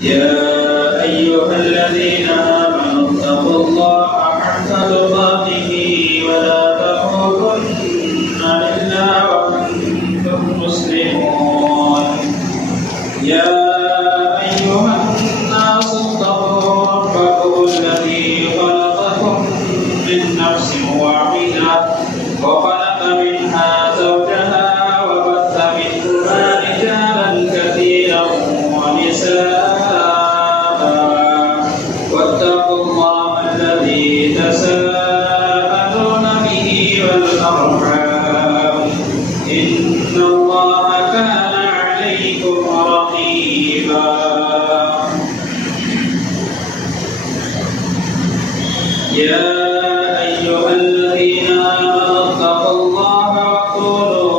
يا أيها الذين آمنوا اتقوا الله حق تقاته ولا تموتن إلا وأنتم مسلمون. يا أيها الناس اتقوا ربكم الذي خلقكم من نفس واحدة وخلق منها زوجها وبث منهما رجالا كثيرا ونساء واتقوا الله الذي تساءلون به والأرحام إن الله كان عليكم رقيبا. يا أيها الذين آمنوا اتقوا الله وقولوا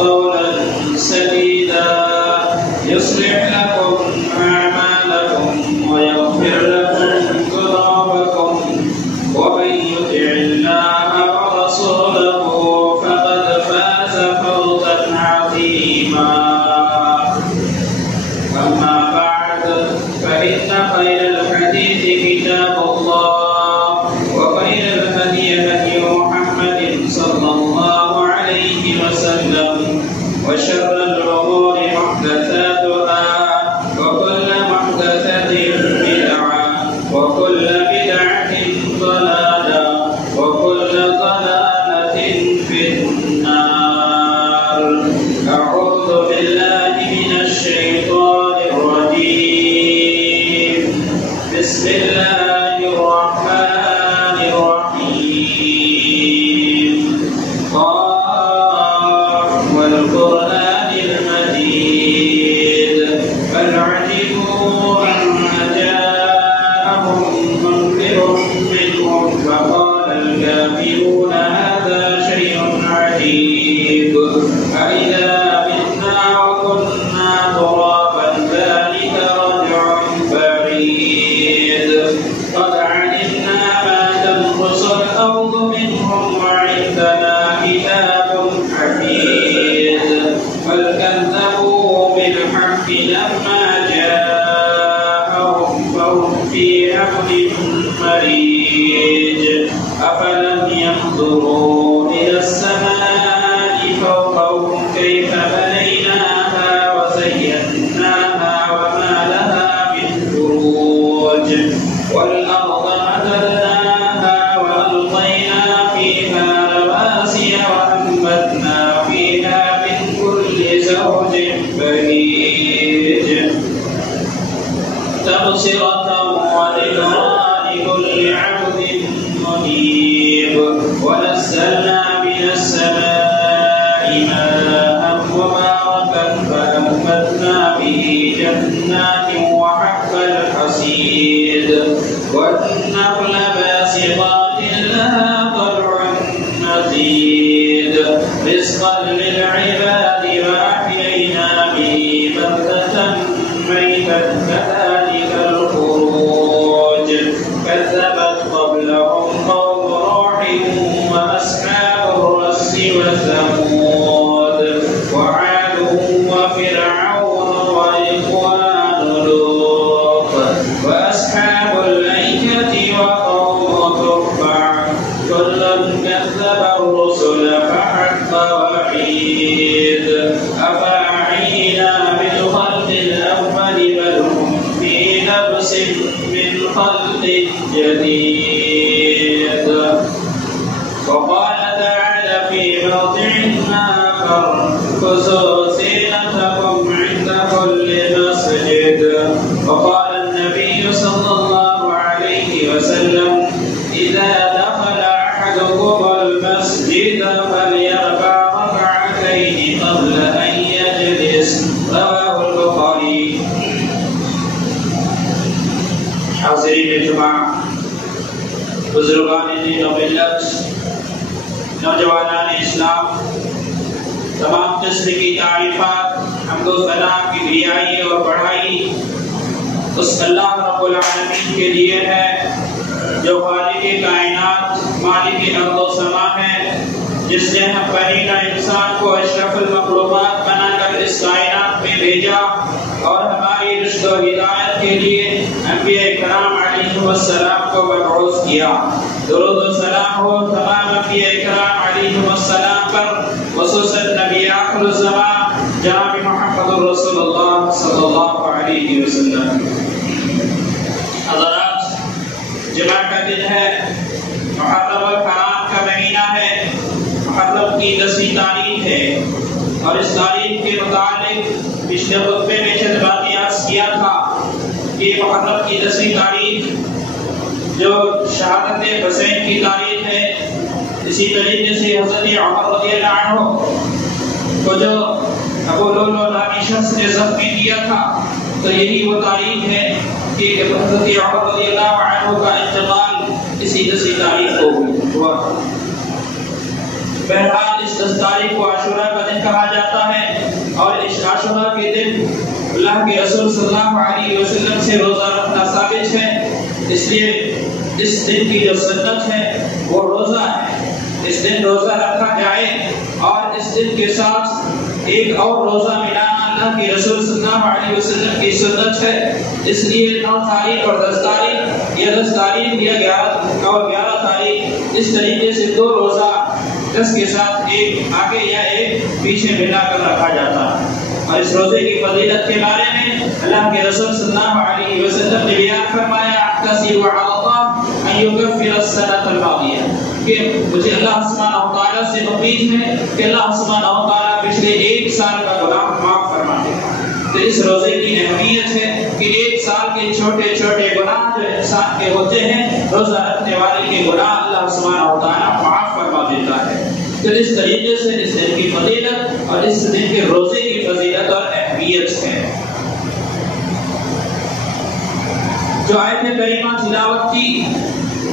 قولا سديدا يصلح لكم أعمالكم ويغفر لكم ذنوبكم ومن يطع الله ورسوله فقد فاز فوزا عظيما. أما بعد فإن خير الحديث كتاب الله وخير الهدي هدي محمد صلى الله عليه وسلم وشر الأمور محدثاتها وكل محدثة بدعة وكل بدعة ضلالة وكل ضلالة في النار. أعوذ بالله من الشيطان الرجيم. بسم الله الرحمن الرحيم. قاف والقرآن المجيد بل عجبوا أن جاءهم منذر منهم فقال الكافرون هذا شيء عجيب أإذا متنا وكنا ترابا ذلك رجع بعيد قد علمنا ما تنقص الأرض منهم وعندنا كتاب حفيظ بل كذبوا بالحق لما جاءهم فهم في أمر مريج أفلم ينظروا إلى السماء فوقهم كيف بنيناها وزيناها وما لها من فروج والأرض مددناها وألقينا فيها رواسي وأنبتنا فيها من كل زوج بهيج تبصرة وذكرى لكل عبد منيب ونزلنا من السماء ماء مباركا فأنبتنا به جنات وحب الحصيد والنخل باسقات لها طلع نضيد رزقا للعباد وأحيينا به بلدة ميتا كذلك الخروج كذبت قبلهم قوم نوح وأصحاب الرس وثمود وعاد وفرعون وإخوان لوط وأصحاب الأيكة وقوم تبع كلا كذب الرسل فحق وعيد أفأعينا بالخلق الأول بل هم في لبس من خلق جديد. وقال تعالى في موضع آخر خذوا زينتكم عند كل مسجد. وقال النبي صلى الله عليه وسلم إذا دخل أحدكم المسجد فليركع ركعتين قبل أن يجلس. رواه البخاري. حاضرین جمعہ، بزرگان دین و ملت، نوجوانان اسلام، تمام قسم کی تعریفات حمد و ثنا کی رعائی اور بڑھائی اس اللہ رب العالمین کے لیے ہے جو خالق کائنات مالک ارض و سما ہے، جس نے ہم پہیدہ انسان کو اشرف المخلوقات بنا کر اس کائنات میں بھیجا اور ہماری رشد و ہدایت کے لیے انبیاء کرام علیہ السلام کو مبعوث کیا۔ درود و سلام ہو تمام انبیاء کرام علیہ السلام پر، خصوصاً نبی آخر الزمان جناب محمد رسول اللہ صلی اللہ علیہ وسلم۔ حضرات، جمعہ کا دن ہے، محرم الحرام کا مہینہ ہے، محرم کی 10ویں تاریخ ہے، اور اس تاریخ کے متعلق پچھلے خطبے میں چند باتیں عرض کیا تھا کہ محرم کی 10ویں تاریخ جو شہادت حسین کی تاریخ ہے، اسی طریقے سے حضرت عمر رضی اللہ عنہ کو جو ابو لولو نامی شخص نے زخمی کیا تھا، تو یہی وہ تاریخ ہے کہ حضرت عمر رضی اللہ عنہ کا انتقال اسی 10ویں تاریخ کو ہوا۔ بہرحال اس 10 تاریخ کو عاشورہ کا دن کہا جاتا ہے، اور اس عاشورہ کے دن اللہ کے رسول صلی اللہ علیہ وسلم سے روزہ رکھنا ثابت ہے، اس لیے اس دن کی جو سنت ہے وہ روزہ ہے۔ اس دن روزہ رکھا جائے، اور اس دن کے ساتھ ایک اور روزہ ملانا اللہ کے رسول صلی اللہ علیہ وسلم کی سنت ہے۔ اس لیے 9 تاریخ اور 10 تاریخ یا 10 تاریخ یا 11 اور 11 تاریخ اس طریقے سے 2 روزہ 10 کے ساتھ ایک آگے یا ایک پیچھے ملا کر رکھا جاتا ہے۔ اور اس روزے کی فضیلت کے بارے میں اللہ کے رسول صلی اللہ علیہ وسلم نے بیان فرمایا، احتسب علی اللہ ان یکفر السنۃ الماضیہ، کہ مجھے اللہ سبحانہ و تعالیٰ سے امید ہے کہ اللہ سبحانہ و تعالیٰ پچھلے 1 سال کا گناہ معاف فرما دے گا۔ تو اس روزے کی اہمیت ہے کہ 1 سال کے چھوٹے چھوٹے گناہ جو انسان کے ہوتے ہیں، روزہ رکھنے والے کے گناہ اللہ سبحانہ و تعالیٰ معاف فرما دیتا ہے۔ تو اس طریقے سے اس دن کی فضیلت اور اس دن کے روزے کی فضیلت اور اہمیت ہے۔ جو آیت کریمہ تلاوت کی،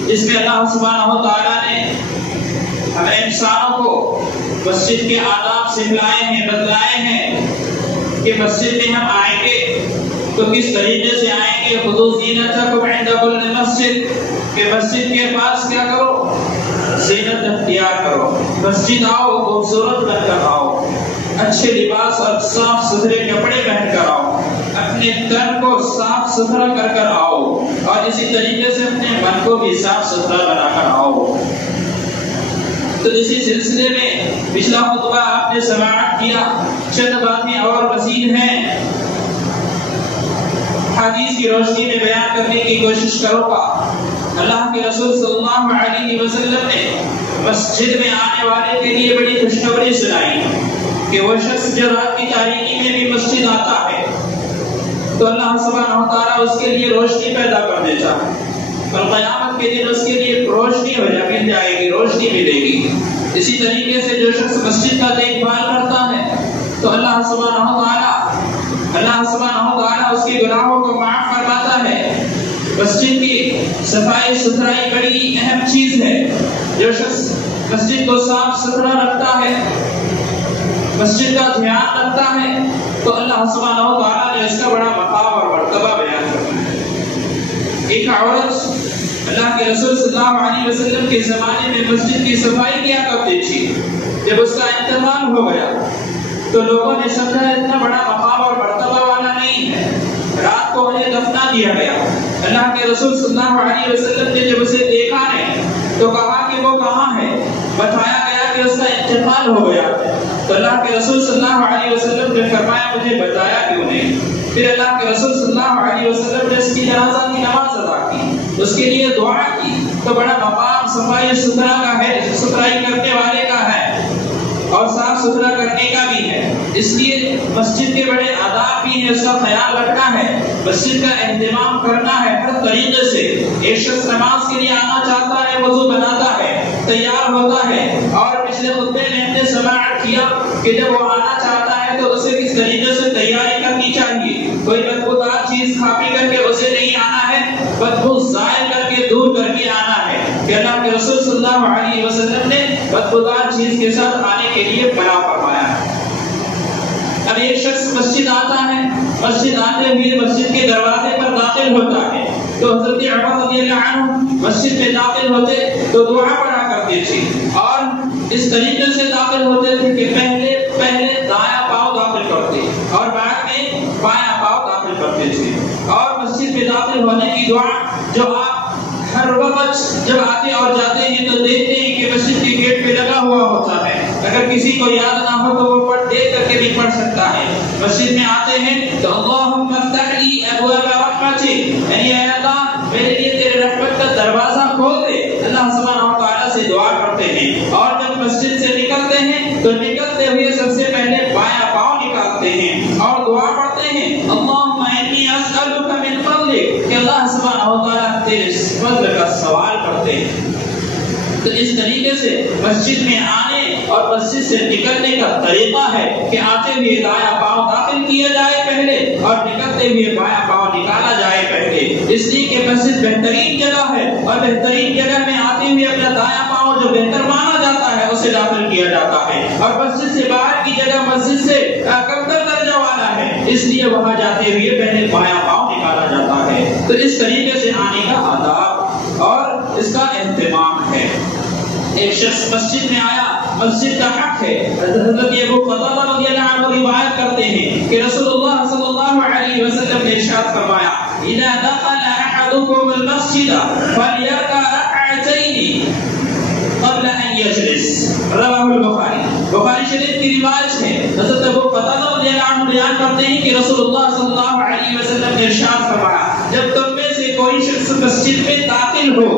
جس میں اللہ سبحانہ و تعالیٰ نے ہمیں انسانوں کو مسجد کے آداب سکھلائے ہیں، بتلائے ہیں کہ مسجد میں ہم آئیں گے تو کس طریقے سے آئیں گے۔ خذوا زینتکم عند کل مسجد، کہ مسجد کے پاس کیا کرو، زینت اختیار کرو، مسجد آؤ خوبصورت بن کر آؤ، اچھے لباس اور صاف ستھرے کپڑے پہن کر آؤ، اپنے تن کو صاف ستھرا کر کر آؤ، اور اسی طریقے سے اپنے من کو بھی صاف ستھرا بنا کر آؤ۔ تو اسی سلسلے میں پچھلا خطبہ آپ نے سماعت کیا، چند باتیں اور مزید ہیں، حدیث کی روشنی میں بیان کرنے کی کوشش کروں گا۔ اللہ کے رسول صلی اللہ علیہ وسلم نے مسجد میں آنے والے کے لیے بڑی خوشخبری سنائی کہ وہ شخص جو رات کی تاریکی میں بھی مسجد آتا ہے تو اللہ سبحانہ و تعالیٰ اس کے لیے روشنی پیدا کر دیتا ہے، اور قیامت کے دن اس کے لیے روشنی مل جائے گی، روشنی ملے گی۔ اسی طریقے سے جو شخص مسجد کا دیکھ بھال کرتا ہے تو اللہ سبحانہ و تعالیٰ اس کے گناہوں کو معاف فرماتا ہے۔ مسجد کی صفائی ستھرائی بڑی اہم چیز ہے۔ جو شخص مسجد کو صاف ستھرا رکھتا ہے، مسجد کا دھیان رکھتا ہے، تو اللہ سبحانہ و تعالیٰ نے اس کا بڑا مقام اور مرتبہ بیان کرنا ہے۔ ایک عورت اللہ کے رسول صلی اللہ علیہ وسلم کے زمانے میں مسجد کی صفائی کیا کرتی تھی۔ جب اس کا انتقال ہو گیا تو لوگوں نے سمجھا اتنا بڑا مقام اور مرتبہ والا نہیں ہے، رات کو انہیں دفنا دیا گیا۔ اللہ کے رسول صلی اللہ علیہ وسلم نے جب اسے دیکھا نہیں تو کہا کہ وہ کہاں ہے، بتایا گیا کہ اس کا انتقال ہو گیا۔ تو اللہ کے رسول صلی اللہ علیہ وسلم نے فرمایا مجھے بتایا کیوں نہیں؟ پھر اللہ کے رسول صلی اللہ علیہ وسلم نے اس کی جنازہ کی نماز ادا کی، اس کے لیے دعا کی۔ تو بڑا مقام صفائی ستھرا کا ہے، ستھرائی کرنے والے کا ہے اور صاف ستھرا کرنے کا بھی ہے۔ اس لیے مسجد کے بڑے آداب بھی ہیں، اس کا خیال رکھنا ہے، مسجد کا اہتمام کرنا ہے ہر طریقے سے۔ ایک شخص نماز کے لیے آنا چاہتا ہے، وضو بناتا ہے، تیار ہوتا ہے، اور پچھلے خطبے میں ہم نے سماعت کیا کہ جب وہ آنا چاہتا ہے تو اسے کس طریقے سے تیاری کرنی چاہیے۔ کوئی بدبودار چیز کھا پی کر کے اسے نہیں آنا ہے، بدبو زائل کر کے دور کر کے آنا ہے، کہ اللہ کے رسول صلی اللہ علیہ وسلم نے بدبودار چیز کے ساتھ آنے کے لیے منع فرمایا ہے۔ اب ایک شخص مسجد آتا ہے، مسجد آتے ہوئے مسجد کے دروازے پر داخل ہوتا ہے تو حضرت عمر رضی اللہ عنہ مسجد میں داخل ہوتے تو دعا پڑھا کرتے تھے، اور اس طریقے سے داخل ہوتے تھے کہ پہلے دایاں پاؤں داخل کرتے اور بعد میں بایاں پاؤں داخل کرتے تھے۔ میں داخل ہونے کی دعا جو آپ ہر وقت جب آتے اور جاتے ہیں تو دیکھتے ہیں کہ مسجد کے گیٹ پہ لگا ہوا ہوتا ہے. اگر کسی کو یاد نہ ہو تو وہ دیکھ کر کے بھی پڑھ سکتا ہے. مسجد میں آتے ہیں تو اللہم افتح لی ابواب رحمتک، یعنی اے اللہ میرے لیے تیرے رحمت کا دروازہ کھول دے. اللہ سبحانہ و تعالیٰ سے دعا کرتے ہیں. اور جب مسجد سے نکلتے ہیں تو نکلتے ہوئے سب سے پہلے بایاں پاؤں نکالتے ہیں اور دعا پڑھتے ہیں اللہم انی اسألک من فضلک، کہ اللہ سبحانہ و تعالیٰ تیرے فضل کا سوال کرتے ہیں. تو اس طریقے سے مسجد میں آنے اور مسجد سے نکلنے کا طریقہ ہے کہ آتے ہوئے دایاں پاؤں داخل کیا جائے پہلے اور نکلتے ہوئے بایاں پاؤں نکالا جائے پہلے. اس لیے کہ مسجد بہترین جگہ ہے اور بہترین جگہ میں آتے ہوئے اپنا دایاں پاؤں جو بہتر مانا جاتا ہے اسے داخل کیا جاتا ہے. اور مسجد سے باہر کی جگہ مسجد سے کمتر درجہ والا ہے، اس لیے وہاں جاتے ہوئے پہلے بایاں پاؤں نکالا جاتا ہے. تو اس طریقے سے آنے کا آداب اور اس کا اہتمام ہے. ایک شخص مسجد میں آیا، مسجد کا حق ہے. حضرت ابو قتادہ رضی اللہ عنہ روایت کرتے ہیں کہ رسول اللہ صلی اللہ علیہ وسلم نے ارشاد فرمایا اذا دخل احدكم المسجد فليركع ركعتين قبل ان يجلس، رواه البخاری. بخاری شریف کی روایت ہے. حضرت ابو قتادہ رضی اللہ عنہ بیان کرتے ہیں کہ رسول اللہ صلی اللہ علیہ وسلم نے ارشاد فرمایا جب تم میں سے کوئی شخص مسجد میں داخل ہو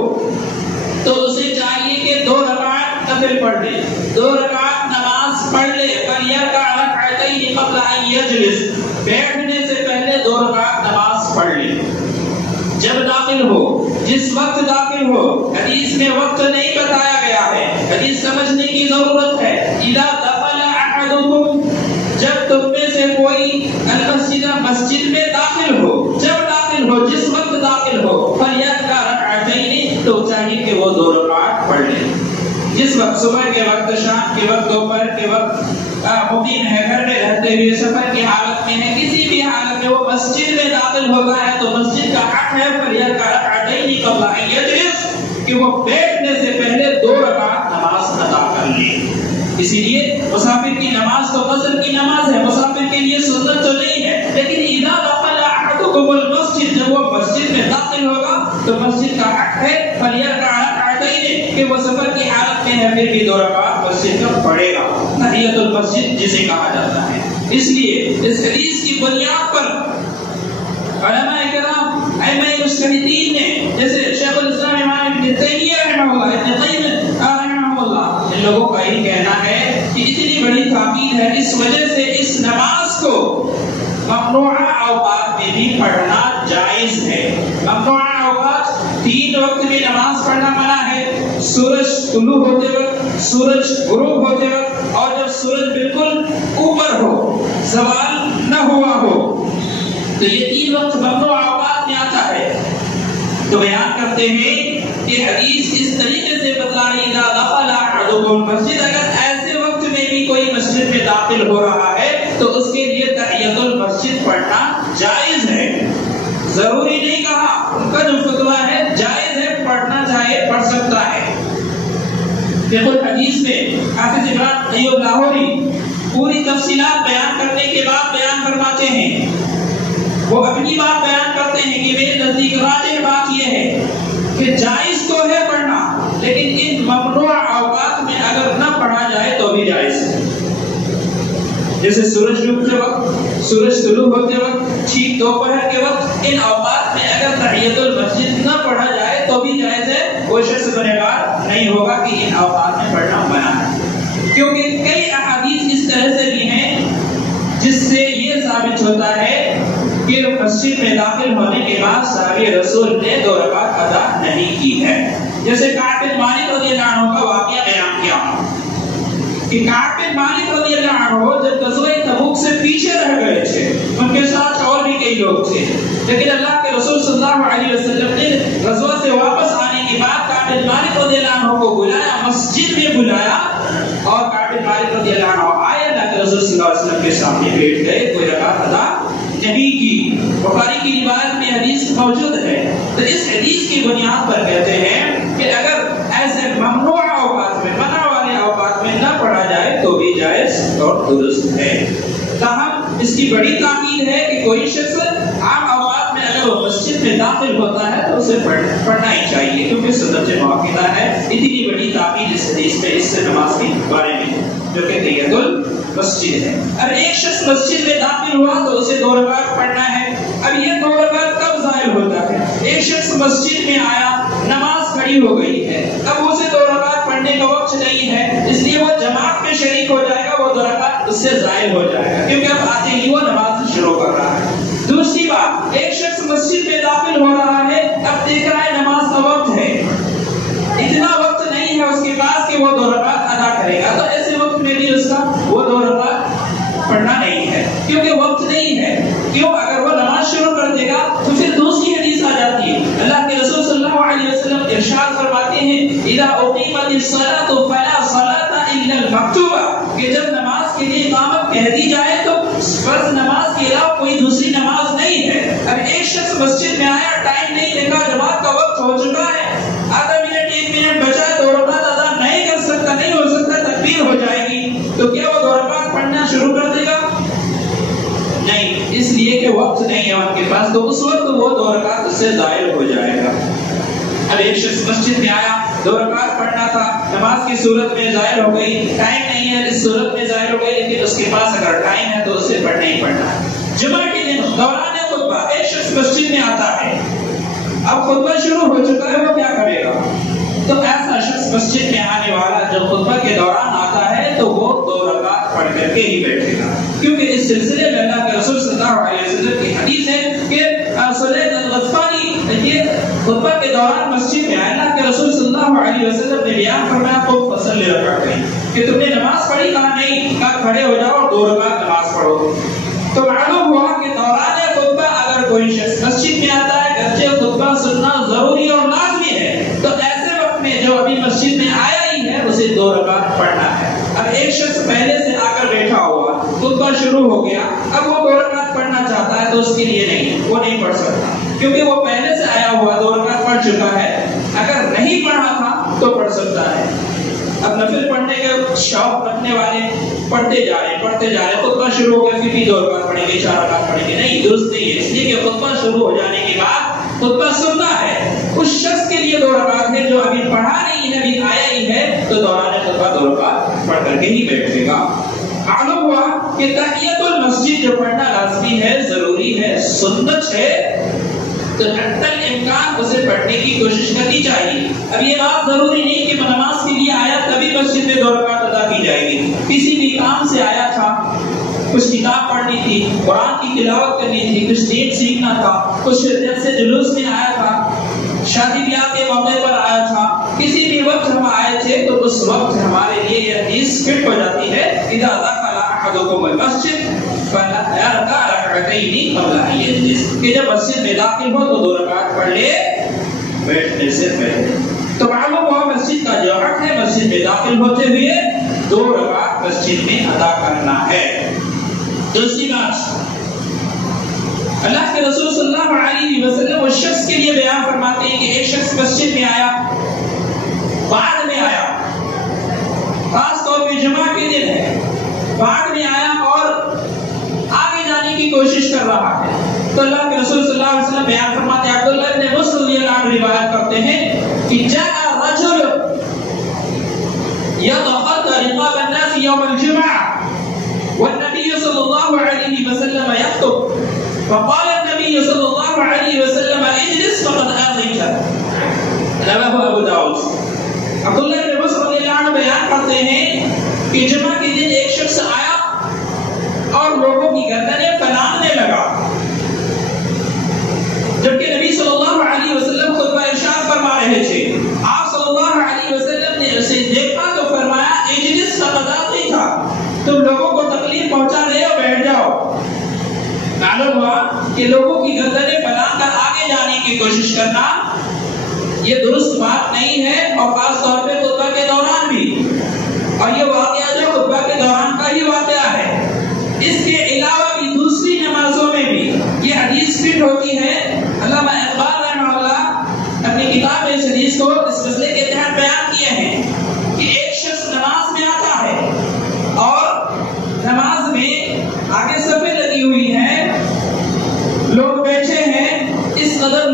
تو اسے چاہیے کہ 2 رکعت نفل پڑھ لے، 2 رکعت نماز پڑھ لے. فلیرکع رکعتین قبل ان یجلس، بیٹھنے سے پہلے 2 رکعت نماز پڑھ لے. جب داخل ہو، جس وقت داخل ہو، حدیث میں وقت نہیں بتایا گیا ہے، حدیث سمجھنے کی ضرورت ہے. اذا دخل احدکم، جب تم میں سے کوئی المسجد، مسجد میں داخل ہو، جب داخل ہو، جس وقت داخل ہو، فلیرکع رکعتین، تو چاہیے کہ وہ 2 رکعت پڑھ لے. جس وقت صبح کے وقت، شام کے وقت، دوپہر کے وقت مقیم ہے، گھر میں رہتے ہوئے، سفر کی حالت میں ہے، کسی بھی حالت میں وہ مسجد میں داخل ہوتا ہے تو مسجد کا حق ہے فلیرکع رکعتین قبل ان یجلس، کہ وہ بیٹھنے سے پہلے 2 رکعت نماز ادا کر لے. اسی لیے مسافر کی نماز تو فجر کی نماز ہے، مسافر کے لیے سنت تو نہیں ہے. لیکن اذا دخل احدکم المسجد، جب وہ مسجد میں داخل ہوگا تو مسجد کا حق ہے فلیرکع رکعتین، کہ وہ سفر کی حالت میں ہے پھر بھی 2 رکعت مسجد میں پڑھے گا. تحیۃ المسجد جسے کہا جاتا ہے. اس لیے اس حدیث کی بنیاد پر علماء کرام، ائمہ مجتہدین نے، جیسے شیخ الاسلام امام ابن تیمیہ رحمہ اللہ، ابن قیم رحمہ اللہ، ان لوگوں کا یہ کہنا ہے کہ اتنی بڑی تاکید ہے، اس وجہ سے اس نماز کو ممنوعہ اوقات میں بھی پڑھنا جائز ہے. ممنوعہ اوقات 3 وقت میں نماز پڑھنا منع ہے: سورج طلوع ہوتے وقت، سورج غروب ہوتے وقت، اور جب سورج بالکل اوپر ہو، زوال نہ ہوا ہو. تو یہ 3 وقت ممنوع اوقات میں آتا ہے. تو بیان کرتے ہیں کہ حدیث اس طریقے سے بتلا رہی اذا دخل احدکم المسجد، اگر ایسے وقت میں بھی کوئی مسجد میں داخل ہو رہا ہے تو اس کے لیے تحیۃ المسجد پڑھنا جائز ہے. ضروری نہیں کہا، ان کا جو فتویٰ ہے جائز ہے، پڑھنا چاہے پڑھ سکتا ہے. دیکھو حدیث میں حافظ ابراہیم ایوب لاہوری پوری تفصیلات بیان کرنے کے بعد بیان فرماتے ہیں، وہ اپنی بات بیان کرتے ہیں کہ میرے نزدیک راجح بات یہ ہے کہ جائز تو ہے پڑھنا، لیکن ان ممنوع اوقات میں اگر نہ پڑھا جائے تو بھی جائز ہے. جیسے سورج ڈوبتے وقت، سورج طلوع ہوتے وقت، ٹھیک دوپہر کے وقت، ان اوقات میں اگر تحیۃ المسجد نہ پڑھا جائے تو بھی جائز ہے. کوئی شخص گنہگار نہیں ہوگا کہ ان اوقات میں پڑھنا منع ہے، کیونکہ کئی احادیث اس طرح سے بھی ہیں جس سے یہ ثابت ہوتا ہے کہ مسجد میں داخل ہونے کے بعد صحابی رسول نے 2 رکعت ادا نہیں کی ہے. جیسے کعب بن مالک رضی اللہ عنہ کا واقعہ بیان کیا کہ کعب بن مالک رضی اللہ عنہ جب غزوہ تبوک سے پیچھے رہ گئے تھے، ان کے ساتھ اور بھی کئی لوگ تھے، لیکن اللہ کے رسول صلی اللہ علیہ وسلم نے غزوہ سے واپس آنے کے بعد کعب بن مالک رضی اللہ عنہ کو بلایا، مسجد میں بلایا، اور کعب بن مالک رضی اللہ عنہ آئے، اللہ کے رسول صلی اللہ علیہ وسلم کے سامنے بیٹھ گئے، کوئی رکعت ادا نہیں کی. بخاری کی روایت میں حدیث موجود ہے. تو اس حدیث کی بنیاد پر کہتے ہیں کہ اگر ایسے ممنوع اوقات میں، منع والے اوقات میں نہ پڑھا جائے تو بھی جائز اور درست ہے. تاہم اس کی بڑی تاکید ہے کہ کوئی شخص عام اوقات میں اگر وہ مسجد مسجد میں داخل ہوتا ہے تو اسے پڑھنا ہی چاہیے، کیونکہ سنت مؤکدہ ہے۔ اتنی بڑی تعبیر اس حدیث میں اس سے نماز کے بارے میں جو کہ تحیۃ المسجد ہے۔ اب ایک شخص مسجد میں داخل ہوا تو اسے 2 رکعت پڑھنا ہے۔ اب یہ 2 رکعت کب ظاہر ہوتا ہے؟ ایک شخص مسجد میں آیا، نماز کھڑی ہو گئی ہے، اب اسے 2 رکعت پڑھنے کا وقت نہیں ہے، اس لیے وہ جماعت میں شریک ہو جائے گا، وہ 2 رکعت اس سے ظاہر ہو جائے گا، کیونکہ اب آتے ہی وہ نماز شروع کر رہا ہے۔ دوسری بات، ایک شخص مسجد میں داخل ہو رہا ہے، اب دیکھ رہا ہے نماز کا وقت ہے، اتنا وقت نہیں ہے اس کے پاس کہ وہ 2 رکعت ادا کرے گا، تو ایسے وقت میں بھی اس کا وہ 2 رکعت پڑھنا نہیں ہے، کیونکہ وقت نہیں ہے۔ کیوں؟ اگر وہ نماز شروع کر دے گا تو پھر دوسری حدیث آ جاتی ہے، اللہ کے رسول صلی اللہ علیہ وسلم ارشاد فرماتے ہیں اذا اقیمت الصلاۃ فلا صلاۃ الا المکتوبہ، کہ جب نماز کے لیے اقامت کہہ دی جائے تو فرض نماز کے علاوہ کوئی دوسری نماز نہیں ہے۔ اب ایک شخص مسجد میں آیا، ٹائم نہیں دیکھا، جماعت کا وقت ہو چکا ہے، آدھا منٹ 1 منٹ بچا ہے، 2 رکعت ادا نہیں کر سکتا، نہیں ہو سکتا، تکبیر ہو جائے گی، تو کیا وہ 2 رکعت پڑھنا شروع کر دے گا؟ نہیں، اس لیے کہ وقت نہیں ہے ان کے پاس، تو اس وقت وہ 2 رکعت اس سے ظاہر ہو جائے گا۔ اب ایک شخص مسجد میں آیا، 2 رکعت پڑھنا تھا، نماز کی صورت میں ظاہر ہو گئی، ٹائم نہیں ہے اس صورت میں ظاہر ہو گئی، لیکن اس کے پاس اگر ٹائم ہے تو اسے پڑھنا ہی پڑھنا ہے۔ جمعہ کے دن دوران خطبہ ایک شخص مسجد میں آتا ہے، اب خطبہ شروع ہو چکا ہے، وہ کیا کرے گا؟ تو ایسا شخص مسجد میں آنے والا جو خطبہ کے دوران آتا ہے تو وہ 2 رکعت پڑھ کر کے ہی بیٹھے گا، کیونکہ اس سلسلے میں اللہ کے رسول صلی اللہ علیہ وسلم کی حدیث ہے کہ سلیط الغطفانی یہ خطبہ کے دوران مسجد میں آئے، اللہ کے رسول صلی اللہ علیہ وسلم نے بیان فرمایا تو فصل رکعتین، کہ تم نے نماز پڑھی؟ کہا نہیں، کہا کھڑے ہو جاؤ اور 2 رکعت نماز پڑھو۔ تو معلوم ہوا کہ دوران خطبہ اگر کوئی شخص مسجد میں آتا ہے، گرچہ خطبہ سننا ضروری اور لازمی ہے، تو ایسے وقت میں جو ابھی مسجد میں آیا ہی ہے اسے 2 رکعت پڑھنا ہے۔ اب ایک شخص پہلے سے آ کر بیٹھا ہوا، خطبہ شروع ہو گیا، اب وہ 2 رکعت پڑھنا چاہتا ہے تو اس کے لیے نہیں، وہ نہیں پڑھ سکتا، کیونکہ وہ پہلے سے آیا ہوا 2 رکعت پڑھ چکا ہے۔ اگر نہیں پڑھا تھا تو پڑھ سکتا ہے۔ اب نفل پڑھنے کے شوق رکھنے والے پڑھتے جا رہے خطبہ شروع ہو گیا، پھر بھی 2 رکعت پڑھیں گے، 4 رکعت پڑھیں گے، نہیں، درست نہیں ہے، اس لیے کہ خطبہ شروع ہو جانے کے بعد خطبہ سننا ہے۔ اس شخص کے لیے 2 رکعت ہے جو ابھی پڑھا نہیں ہے، ابھی آیا ہی ہے، تو دوران خطبہ 2 رکعت پڑھ کر کے ہی بیٹھے گا۔ معلوم ہوا کہ تحیۃ المسجد جو پڑھنا لازمی ہے، ضروری ہے، سنت ہے، تو حتی الامکان اسے پڑھنے کی کوشش کرنی چاہیے۔ اب یہ بات ضروری نہیں کہ نماز کے لیے آیا تبھی مسجد میں 2 رکعت ادا کی جائے گی، کسی بھی کام سے آیا تھا، کچھ کتاب پڑھنی تھی، قرآن کی تلاوت کرنی تھی، کچھ دین سیکھنا تھا، کچھ جلسے جلوس میں آیا تھا، شادی بیاہ کے موقع پر آیا تھا، کسی بھی وقت ہم آئے تھے تو اس وقت ہمارے لیے یہ حدیث فٹ ہو جاتی ہے، اذا دخل احدکم المسجد فلیرکع رکعتین قبل ان یجلس، کہ جب مسجد میں داخل ہو تو 2 رکعت پڑھ لے بیٹھنے سے پہلے۔ تو معلوم ہوا مسجد کا جو حق ہے، مسجد میں داخل ہوتے ہوئے 2 رکعت مسجد میں ادا کرنا ہے۔ دوسری بات، اللہ کے رسول صلی اللہ علیہ وسلم اس شخص کے لیے بیان فرماتے ہیں کہ ایک شخص مسجد میں آیا، بعد میں آیا، خاص طور پہ جمعہ کے دن ہے، بعد میں آیا اور آگے جانے کی کوشش کر رہا ہے، تو اللہ کے رسول صلی اللہ علیہ وسلم بیان فرماتے ہیں، عبداللہ ابن مسعود رضی اللہ عنہ روایت کرتے ہیں کہ جاء رجل يضغط رقاب الناس يوم الجمعة والنبي صلى الله عليه وسلم يخطب، فقال النبي صلى الله عليه وسلم اجلس فقد آذيت، رواه ابو داؤد۔ عبداللہ ابن مسعود رضی اللہ عنہ بیان کرتے ہیں کہ جمعہ کے دن ایک شخص آیا اور لوگوں کی گردنیں پھلاننے لگا، جبکہ نبی صلی اللہ علیہ وسلم خطبہ ارشاد فرما رہے تھے۔ آپ صلی اللہ علیہ وسلم نے اسے دیکھا تو فرمایا اجلس فقد آذیت، تم لوگوں کو تکلیف پہنچا رہے ہو، بیٹھ جاؤ۔ معلوم ہوا کہ لوگوں کی گردنیں پھیلا کر آگے جانے کی کوشش کرنا یہ درست بات نہیں ہے، اور خاص طور پہ خطبہ کے دوران بھی، اور یہ واقعہ جو خطبہ کے دوران کا ہی واقعہ ہے، اس کے علاوہ بھی دوسری نمازوں میں بھی یہ حدیث فٹ ہوتی ہے۔ علامہ اقبال رحمہ اللہ اپنی کتاب میں اس حدیث کو اس مسئلے کے تحت بیان کیے ہیں کہ ایک شخص نماز میں آتا ہے اور نماز میں آگے صفیں لگی ہوئی ہیں، لوگ بیٹھے ہیں، اس قدر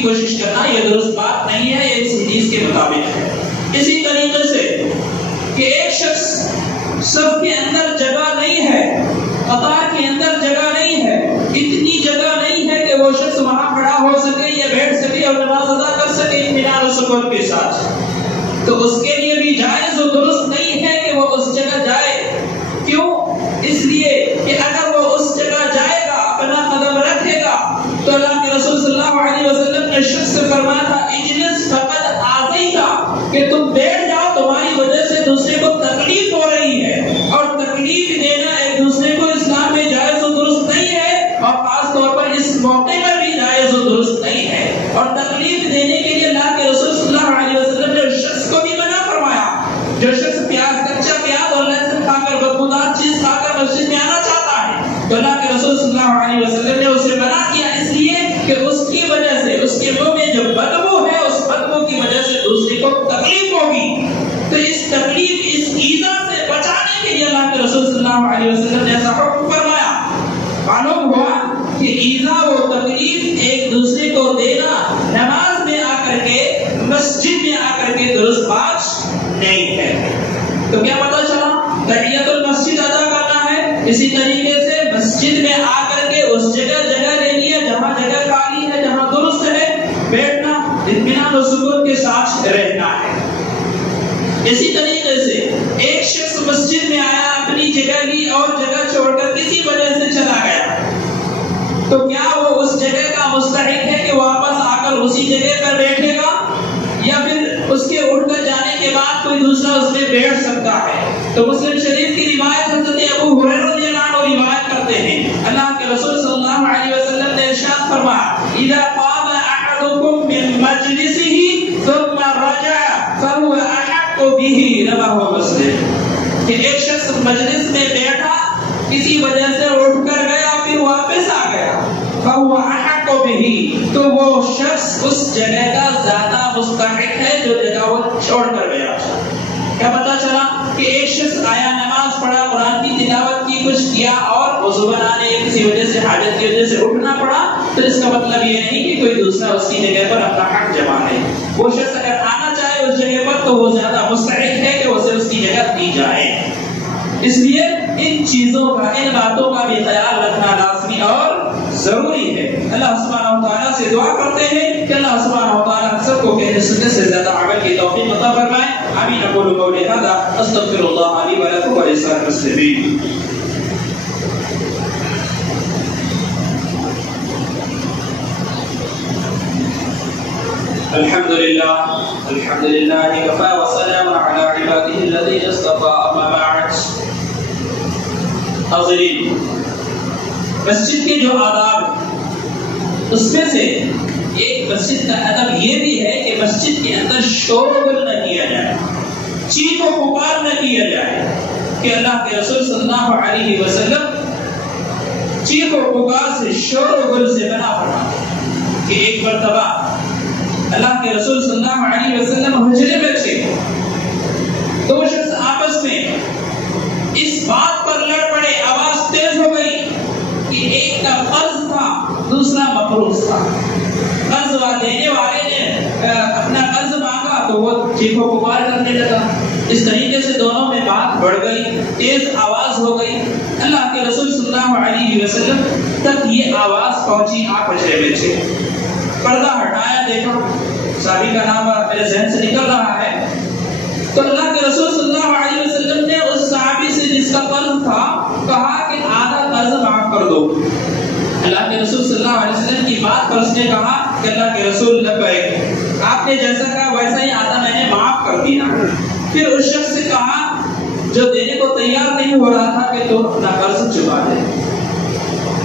کی کوشش کرنا یہ درست بات نہیں ہے، یہ اس حدیث کے مطابق ہے۔ اسی طریقے سے کہ ایک شخص صف کے اندر جگہ نہیں ہے، قطار کے اندر جگہ نہیں ہے، اتنی جگہ نہیں ہے کہ وہ شخص وہاں کھڑا ہو سکے یا بیٹھ سکے اور نماز ادا کر سکے اطمینان و سکون کے ساتھ، تو اس کے لیے بھی جائز و درست نہیں ہے کہ وہ اس جگہ جائے۔ کیوں؟ اس لیے کہ اگر وہ اس جگہ جائے گا، اپنا قدم رکھے گا، تو اللہ کے رسول صلی اللہ علیہ وسلم نے شخص سے فرمایا تھا اجلس فقد آذیتا، کہ تم بیٹھ جاؤ، تمہاری وجہ سے دوسرے کو تکلیف ہو رہی ہے، اور تکلیف دینا ایک دوسرے کو اسلام میں جائز و درست نہیں ہے، اور خاص طور پر اس موقع پر بھی جائز و درست نہیں ہے۔ اور تکلیف دینے کے لیے اللہ کے رسول صلی اللہ علیہ وسلم نے اس شخص کو بھی منع فرمایا، جو شخص پیاز، کچا پیاز اور لہسن کھا کر، بدبودار چیز کھا کر مسجد میں آنا چاہتا ہے، تو اللہ کے رسول صلی اللہ علیہ وسلم نے اسے منع کیا، اس لیے کہ اس کی وجہ سے، اس کے منہ میں جو بدبو ہے، اس بدبو کی وجہ سے دوسرے کو تکلیف ہوگی۔ تو اس تکلیف، اس ایذا سے بچانے کے لیے اللہ کے رسول صلی اللہ علیہ وسلم نے ایسا حکم فرمایا۔ معلوم ہوا کہ ایذا و تکلیف ایک دوسرے کو دینا نماز میں آ کر کے، مسجد میں آ کر کے درست بات نہیں ہے۔ تو کیا پتہ چلا؟ تحیۃ المسجد ادا کرنا ہے، اسی طریقے سے مسجد میں آ کر کے اس جگہ لینی ہے جہاں جگہ خالی ہے، جہاں درست ہے، بیٹھنا، اطمینان و سکون کے ساتھ رہنا ہے۔ اسی طریقے سے ایک شخص مسجد میں آیا، اپنی جگہ لی اور جگہ چھوڑ کر کسی وجہ سے چلا گیا، تو کیا وہ اس جگہ کا مستحق ہے کہ واپس آ کر اسی جگہ پر بیٹھے گا، یا پھر اس کے اٹھ کر جانے کے بعد کوئی دوسرا اس میں بیٹھ سکتا ہے؟ تو مسلم شریف کی روایت حضرت ابو ہریرہ رضی اللہ عنہ روایت کرتے ہیں، اللہ کے رسول صلی اللہ علیہ وسلم نے ارشاد فرمایا اذا قام احدكم من مجلسه ثم رجع فهو احق به، رواه مسلم۔ کہ ایک شخص مجلس میں بیٹھا، کسی وجہ سے اٹھ کر گیا، پھر واپس آ گیا، فهو احق به، تو وہ شخص اس جگہ کا زیادہ مستحق ہے جو جگہ وہ چھوڑ کر گیا۔ کیا پتہ چلا کہ ایک شخص آیا، نماز پڑھا، قرآن کی تلاوت کی، کچھ کیا، اور وضو بنانے کسی وجہ سے، حاجت کی وجہ سے اٹھنا پڑا، تو اس کا مطلب یہ نہیں کہ کوئی دوسرا اس کی جگہ پر اپنا حق جما ہے۔ وہ شخص اگر آنا چاہے اس جگہ پر تو وہ زیادہ مستحق ہے کہ اسے اس کی جگہ دی جائے۔ اس لیے ان چیزوں کا، ان باتوں کا بھی خیال رکھنا لازمی اور ضروری ہے۔ اللہ سبحانہ و تعالیٰ سے دعا کرتے ہیں کہ اللہ سبحانہ و تعالیٰ سب کو کہنے سننے سے زیادہ عمل کی توفیق عطا فرمائے۔ آمین۔ اقول قولی ھذا استغفر اللہ لی ولکم ولسائر المسلمین۔ الحمد للہ کفا وسلام علی عبادہ الذین اصطفى، اما بعد۔ حاضرین، مسجد کے جو آداب ہیں اس میں سے ایک مسجد کا ادب یہ بھی ہے کہ مسجد کے اندر شور و غل نہ کیا جائے، چیخ و پکار نہ کیا جائے، کہ اللہ کے رسول صلی اللہ علیہ وسلم چیخ و پکار سے، شور و غل سے منع فرماتے کہ ایک مرتبہ اللہ کے رسول صلی اللہ علیہ وسلم حجرے میں تھے، دو شخص آپس میں اس بات پر لڑ پڑے، آواز تیز ہو گئی کہ ایک کا قرض تھا، دوسرا مقروض تھا۔ قرض دینے والے نے اپنا قرض مانگا تو وہ چیخ و پکار کرنے لگا، اس طریقے سے دونوں میں بات بڑھ گئی، تیز آواز ہو گئی۔ اللہ کے رسول صلی اللہ علیہ وسلم تک یہ آواز پہنچی، آپ حجرے میں تھے، پردہ ہٹایا، دیکھا صحابی کا نام میرے ذہن سے نکل رہا ہے، تو اللہ کے رسول صلی اللہ علیہ وسلم نے اس صحابی سے جس کا قرض تھا کہا کہ آدھا قرض معاف کر دو۔ اللہ کے رسول صلی اللہ علیہ وسلم کی بات پر اس نے کہا کہ اللہ کے رسول لبیک، آپ نے جیسا کہا ویسا ہی آدھا میں نے معاف کر دیا۔ پھر اس شخص سے کہا جو دینے کو تیار نہیں ہو رہا تھا کہ تو اپنا قرض چکا دے۔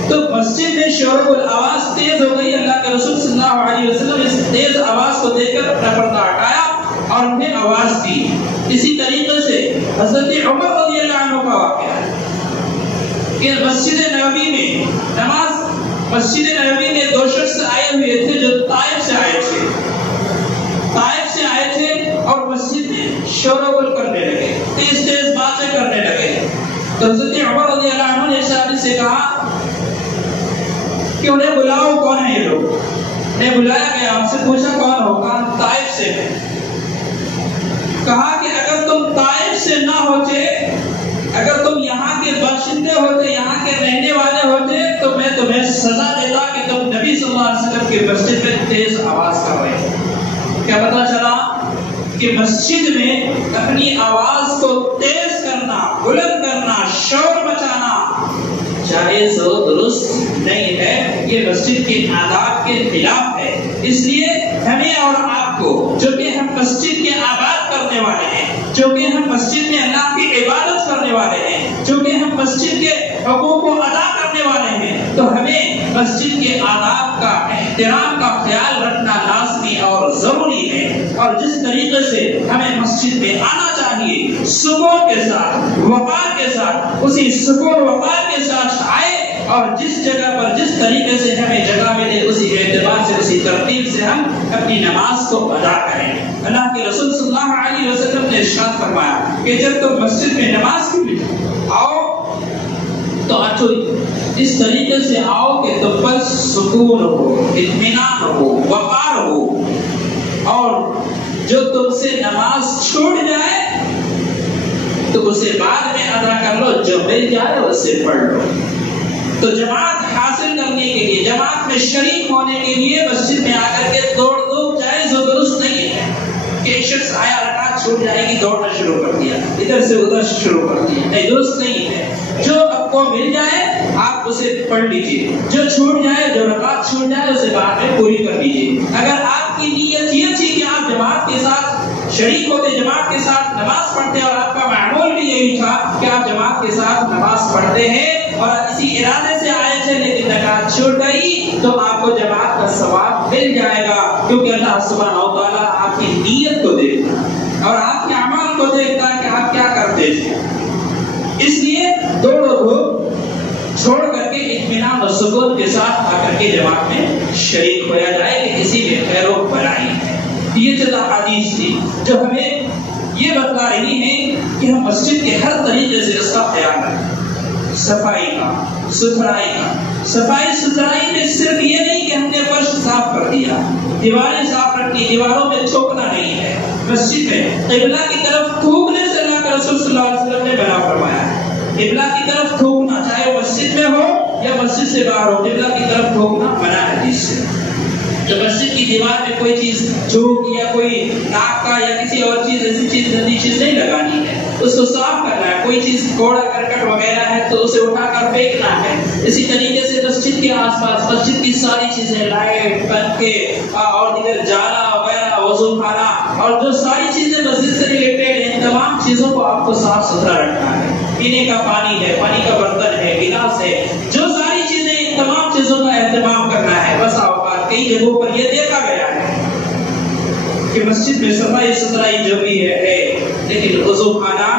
تو مسجد میں شور و آواز تیز ہو گئی، اللہ کے رسول صلی اللہ علیہ وسلم اس تیز آواز کو دیکھ کر اپنا پردہ ہٹایا اور انہیں آواز دی۔ اسی طریقے سے حضرت عمر رضی اللہ عنہ کا واقعہ ہے کہ مسجد نبوی میں نماز، مسجد نبوی میں دو شخص آئے ہوئے تھے جو طائف سے آئے تھے، طائف سے آئے تھے اور مسجد میں شور و غل کرنے لگے، تیز تیز باتیں کرنے لگے۔ تو حضرت عمر رضی اللہ عنہ نے صحابی سے کہا کہ انہیں بلاؤ، کون ہے یہ لوگ؟ نے بلایا گیا، آپ سے پوچھا کون ہو؟ کہا طائف سے ہے۔ کہا کہ اگر تم طائف سے نہ ہوتے، اگر تم یہاں کے باشندے ہوتے، یہاں کے رہنے والے ہوتے، تو میں تمہیں سزا دیتا کہ تم نبی صلی اللہ علیہ وسلم کی مسجد میں تیز آواز کر رہے ہو۔ کیا پتا چلا کہ مسجد میں اپنی آواز کو تیز کرنا، بلند کرنا، شور مچانا جائز و درست نہیں ہے، یہ مسجد کے آداب کے خلاف ہے۔ اس لیے ہمیں اور آپ کو، جو کہ ہم مسجد کے آباد کرنے والے ہیں، جو کہ ہم مسجد میں اللہ کی عبادت کرنے والے ہیں، جو کہ ہم مسجد کے حقوق کو ادا کرنے والے ہیں، تو ہمیں مسجد کے آداب کا، احترام کا خیال رکھنا لازمی اور ضروری ہے۔ اور جس طریقے سے ہمیں مسجد میں آنا چاہیے، سکون کے ساتھ، وقار کے ساتھ، اسی سکون وقار کے ساتھ آئے، اور جس جگہ پر جس طریقے سے ہمیں جگہ ملے اسی اعتبار سے، اسی ترتیب سے ہم اپنی نماز کو ادا کریں۔ اللہ کے رسول صلی اللہ علیہ وسلم نے ارشاد فرمایا کہ جب تم مسجد میں نماز کے لیے آؤ تو اچھو اس طریقے سے آؤ کہ تم پر سکون ہو، اطمینان ہو، وقار ہو، اور جو تم سے نماز چھوٹ جائے تو اسے بعد میں ادا کر لو، جو مل جائے اسے پڑھ لو۔ تو جماعت حاصل کرنے کے لیے، جماعت میں شریک ہونے کے لیے مسجد میں آ کر کے دوڑ دھوپ جائز و درست نہیں ہے کہ ایک شخص آیا، رکعت چھوٹ جائے گی، دوڑنا شروع کر دیا، ادھر سے ادھر شروع کر دیا، نہیں، درست نہیں ہے۔ جو آپ کو مل جائے آپ اسے پڑھ لیجیے، جو چھوٹ جائے، جو رکعت چھوٹ جائے اسے بعد میں پوری کر دیجیے۔ اگر آپ کی نیت یہ تھی کہ آپ جماعت کے ساتھ شریک ہوتے، جماعت کے ساتھ نماز پڑھتے، اور آپ کا معمول بھی یہی تھا کہ آپ جماعت کے ساتھ نماز پڑھتے ہیں اور اسی ارادے سے آئے تھے، لیکن رکعت چھوٹ گئی، تو آپ کو جماعت کا ثواب مل جائے گا، کیونکہ اللہ سبحانہ و تعالیٰ آپ کی نیت کو دیکھتا ہے اور آپ کے اعمال کو دیکھتا ہے کہ آپ کیا کرتے تھے۔ اس لیے دوڑو دھوپ چھوڑ کر کے اطمینان اور سکون کے ساتھ آ کر کے جماعت میں شریک ہوا جائے کہ کسی میں خیر و بھلائی ہے۔ یہ چند احادیث تھی جو ہمیں یہ بتلا رہی ہیں کہ ہم مسجد کے ہر طریقے سے اس کا خیال رکھیں، صفائی کا، ستھرائی کا۔ صفائی ستھرائی میں صرف یہ نہیں کہ ہم نے فرش صاف کر دیا، دیواریں صاف رکھی، دیواروں میں تھوکنا نہیں ہے۔ مسجد میں قبلہ کی طرف تھوکنے سے اللہ کے رسول صلی اللہ علیہ وسلم نے منع فرمایا ہے۔ قبلہ کی طرف تھوکنا، چاہے مسجد میں ہو یا مسجد سے باہر ہو، قبلہ کی طرف تھوکنا منع ہے حدیث سے۔ تو مسجد کی دیوار میں کوئی چیز چوک یا کوئی ناک کا یا کسی اور چیز، ایسی چیز، گندی چیز نہیں لگانی ہے، اس کو صاف کرنا ہے۔ کوئی چیز کوڑا کرکٹ وغیرہ ہے تو اسے اٹھا کر پھینکنا ہے۔ اسی طریقے سے مسجد کے آس پاس مسجد کی ساری چیزیں، لائٹ، پنکھے اور دیگر جالا وغیرہ، وضو خانہ اور جو ساری چیزیں مسجد سے ریلیٹڈ ہیں، تمام چیزوں کو آپ کو صاف ستھرا رکھنا ہے۔ پینے کا پانی ہے، پانی کا برتن ہے، گلاس ہے، جو ساری چیزیں، تمام چیزوں کا اہتمام کرنا ہے۔ بس اوقات کئی جگہوں پر یہ دیکھا گیا ہے کہ مسجد میں صفائی ستھرائی جو بھی ہے، لیکن وضو خانہ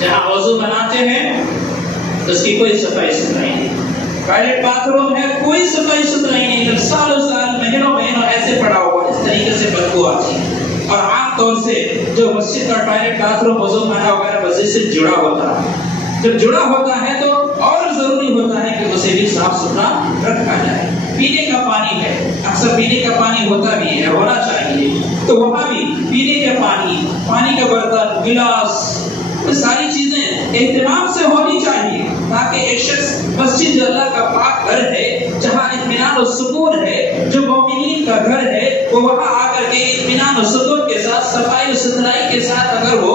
جہاں وضو بناتے ہیں اس کی کوئی صفائی ستھرائی نہیں، ٹوائلٹ باتھ روم ہے، کوئی صفائی ستھرائی نہیں، سالوں سال، مہینوں مہینوں ایسے پڑا ہوا، اس طریقے سے بدبو آتی ہے۔ اور عام طور سے جو مسجد کا ٹوائلٹ باتھ روم، وضو خانہ وغیرہ مسجد سے جڑا ہوتا ہے، جب جڑا ہوتا ہے تو اور ضروری ہوتا ہے کہ اسے بھی صاف ستھرا رکھا جائے۔ پینے کا پانی ہے، اکثر پینے کا پانی ہوتا بھی ہے، ہونا چاہیے، تو وہاں بھی پینے کا پانی، پانی کا برتن، گلاس، یہ ساری چیزیں اہتمام سے ہونی چاہیے، تاکہ ایک شخص مسجد جو اللہ کا پاک گھر ہے، جہاں اطمینان و سکون ہے، جو مومنین کا گھر ہے، وہ وہاں آ کر کے اطمینان و سکون کے ساتھ، صفائی و ستھرائی کے ساتھ اگر وہ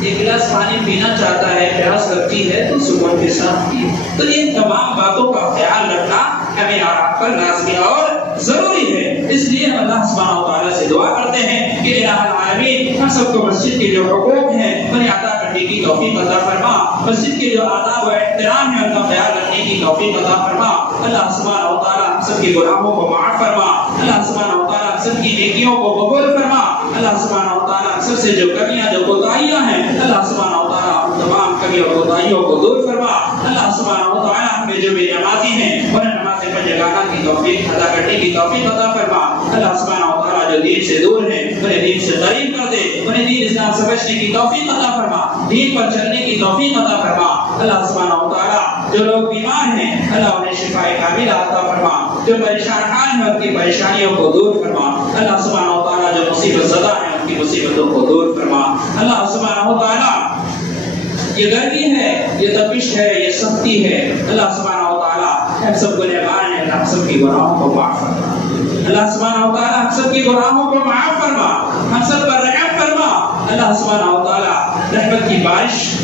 ایک گلاس پانی پینا چاہتا ہے، پیاس لگتی ہے، تو سکون کے ساتھ پیے۔ تو ان تمام باتوں کا خیال رکھنا ہمیں اور آپ پر لازمی اور ضروری ہے۔ اس لیے ہم اللہ سبحانہ و تعالیٰ سے دعا کرتے ہیں کہ الہ العالمین ہم سب کو مسجد کے جو حقوق ہیں انہیں ادا کرنے کی توفیق عطا فرما، مسجد کے جو آداب و احترام ہیں ان کا خیال رکھنے کی توفیق عطا فرما۔ اللہ سبحانہ و تعالیٰ ہم سب کے گناہوں کو معاف فرما، اللہ سبحانہ و تعالیٰ ہم سب کی نیکیوں کو قبول فرما، اللہ سبحانہ و تعالیٰ ہم سب سے جو کمیاں، جو کوتاہیاں ہیں، اللہ سبحانہ و تعالیٰ ہم تمام کمیوں اور کوتاہیوں کو دور فرما۔ اللہ سبحانہ و تعالیٰ ہمیں جو بے نمازی ہیں انہیں نماز پنجگانہ کی توفیق ادا کرنے کی توفیق عطا فرما۔ اللہ سبحانہ و تعالیٰ جو دین سے دور ہیں انہیں دین سے قریب کر دے، انہیں دین اسلام سمجھنے کی توفیق عطا فرما، دین پر چلنے کی توفیق عطا فرما۔ اللہ سبحانہ و تعالیٰ جو لوگ بیمار ہیں اللہ انہیں شفا کاملہ عطا فرما، جو پریشان حال ہیں ان کی پریشانیوں کو دور فرما، اللہ سبحانہ و تعالیٰ جو مصیبت زدہ ہیں ان کی مصیبتوں کو دور فرما، اللہ سبحانہ و تعالیٰ یہ گرمی ہے، یہ تپش ہے، یہ سختی ہے، اللہ سبحانہ و تعالیٰ ہم سب گنہگار ہیں، ہم سب کی گناہوں کو معاف فرما، اللہ سبحانہ و تعالیٰ ہم سب کی گناہوں کو معاف فرما، ہم سب پر رحم فرما، اللہ سبحانہ و تعالیٰ رحمت کی بارش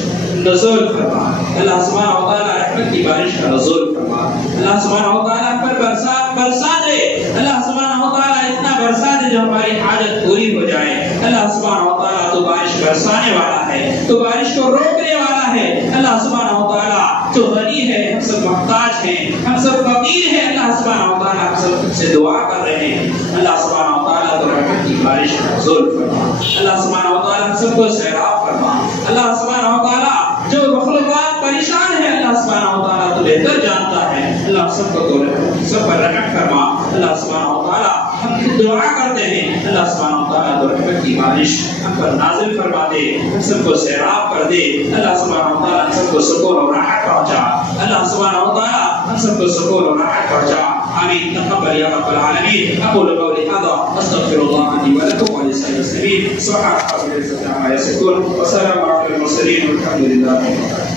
نزول فرما، اللہ سبحانہ و تعالیٰ رحمت کی بارش کا نزول فرما، اللہ سبحانہ و تعالیٰ پر برسا دے، اللہ سبحانہ و تعالیٰ اتنا برسا دے جو ہماری حاجت پوری ہو جائے، اللہ سبحانہ و تعالیٰ تو بارش برسانے والا ہے، تو بارش کو روکنے والا ہے، اللہ سبحانہ و تعالیٰ تو غنی ہے، ہم سب محتاج ہیں، ہم سب فقیر ہیں، اللہ سبحانہ و تعالیٰ ہم سب سے دعا کر رہے ہیں، اللہ سبحانہ و تعالیٰ تو رحمت کی بارش کا نزول فرما، اللہ سبحانہ و تعالیٰ ہم سب کو سیراب فرما، اللہ سبحانہ و تعالیٰ جو مخلوقات پریشان ہے اللہ سبحانہ و تعالیٰ تو بہتر جانتا ہے، اللہ سب کو تو سب پر رحمت فرما، اللہ سبحانہ و تعالیٰ ہم دعا کرتے ہیں، اللہ سبحانہ و تعالیٰ تو رحمت کی بارش ہم پر نازل فرما دے، ہم سب کو سیراب کر دے، اللہ سبحانہ و تعالیٰ ہم سب کو سکون اور راحت پہنچا، اللہ سبحانہ و تعالیٰ ہم سب کو سکون اور راحت پہنچا، آمین تقبل یا رب العالمین، اقول قولی ھذا استغفر اللہ لی ولکم ولسائر المسلمین، سبحان ربک رب العزة عما یصفون وسلام علی المرسلین والحمد للہ رب العالمین۔